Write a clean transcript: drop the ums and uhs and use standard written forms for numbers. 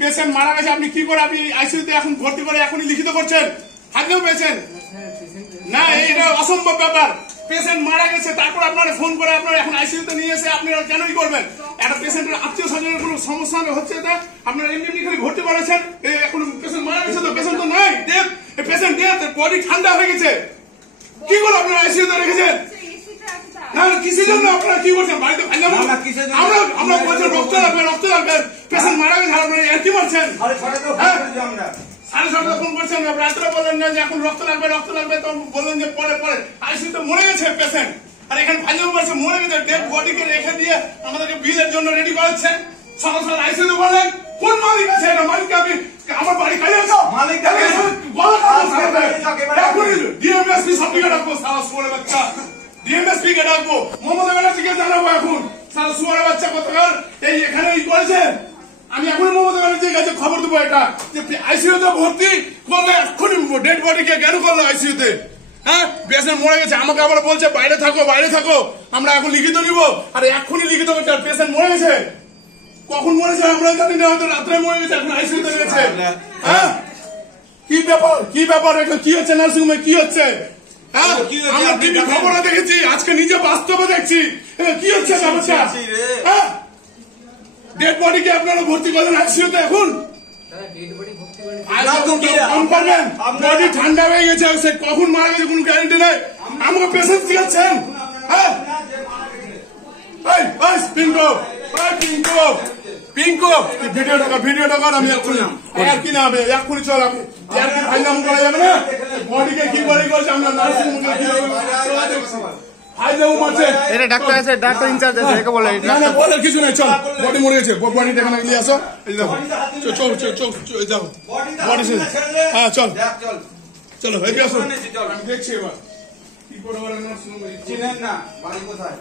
Patient মারা গেছে, আপনি কি করে আপনি আইসিইউতে এখন ভর্তি করে এখনই লিখিত করছেন? হাতেও পেয়েছেন না, এটা অসম্ভব ব্যাপার। পেশেন্ট মারা গেছে, তারপর আপনারা ফোন করে আপনারা এখন আইসিইউতে নিয়ে এসে আপনারা কেন কি করবেন? একটা পেশেন্টের আত্মীয় স্বজনের কোনো সমস্যা হচ্ছে না, আপনারা এমনি খালি ভর্তি করেছেন। এখন পেশেন্ট মারা গেছে, তো পেশেন্ট তো নাই, ডেথ, পেশেন্ট ডেথ, বডি ঠান্ডা হয়ে গেছে, কি করে আপনারা আইসিইউতে রেখেছেন? না কিসের জন্য আপনারা কি করছেন? বাড়িতে আমরা বলছেন রক্ত লাগবে, রক্ত লাগবে, পেশেন্ট মারা গেছে, আপনারা আর কি মারছেন? সাড়ে 6টায় ফোন করছেন, রাত্রে বললেন না যে এখন রক্ত লাগবে, রক্ত লাগবে, তো বললেন যে পরে পরে আইসিইউতে মরে গেছে পেশেন্ট, আর এখানে ফাইনাল মারছে মরে গেছে, ডেড বডিকে রেখে দিয়ে আমাদেরকে বিলের জন্য রেডি করাচ্ছে। সকাল সকাল আইসিইউতে বললেন কোন মালিক আছে? এটা মালিককে আমি আমার বাড়ি খাই আছো মালিক ডিএমএসপি সবদিকে ডাকবো, সারা শুয়ারের বাচ্চা, ডিএমএসপি কে ডাকবো, মমতা ব্যানার্জিকে জানাবো এখন, সারা শুয়ারের বাচ্চা কোথাকার এই এখানে করেছে। আমি এখন মমতা ব্যানার্জির কাছে খবর দেবো এটা যে আইসিইউতে ভর্তি করলে এক্ষুনি ডেড বডিকে কেন করলো আইসিইউতে? হ্যাঁ, পেশেন্ট মরে গেছে, আমাকে আবার বলছে বাইরে থাকো, বাইরে থাকো, আমরা এখন লিখিত নিব, আর এক্ষুনি লিখিত করছে, আর পেশেন্ট মরে গেছে। কখন মরেছে আমরা জানি না, হয়তো রাত্রে মরে গেছে, এখন আইসিইউতে গেছে। হ্যাঁ, কি ব্যাপার, কি ব্যাপার, এটা কি হচ্ছে নার্সিংহোমে, কি হচ্ছে? হ্যাঁ, আমরা টিভি খবরে দেখেছি, আজকে নিজে বাস্তবে দেখছি, কি হচ্ছে ব্যাপারটা? হ্যাঁ, ডেড বডিকে আপনারা ভর্তি করলেন আইসিইউতে, এখন বডি ঠান্ডা হয়ে গেছে, সে কখন মারা গেছে কোনো গ্যারান্টি নেই, আমাকে পেশেন্ট দিয়েছেন। হ্যাঁ, পিঙ্কো ভিডিওটা কর, আমি এক্ষুনি কি না হবে, এক্ষুনি চল, আমি ফাইনাল করা যাবে না, বডিকে কি করে করছে আমরা নার্সিং হোমে এটা ডাক্তার আছে, ডাক্তার ইনচার্জ আছে, একে বলে না বলার কিছু নাই, চল বডি মরে গেছে, বডিটা এখানে নিয়ে আসো, এই দেখো, চল দেখো বডি, হ্যাঁ চল চলো এগিয়ে আসো, আমি দেখছি এবার কি করে নার্সিং হোমে চিনেন না বাড়ি কোথায়।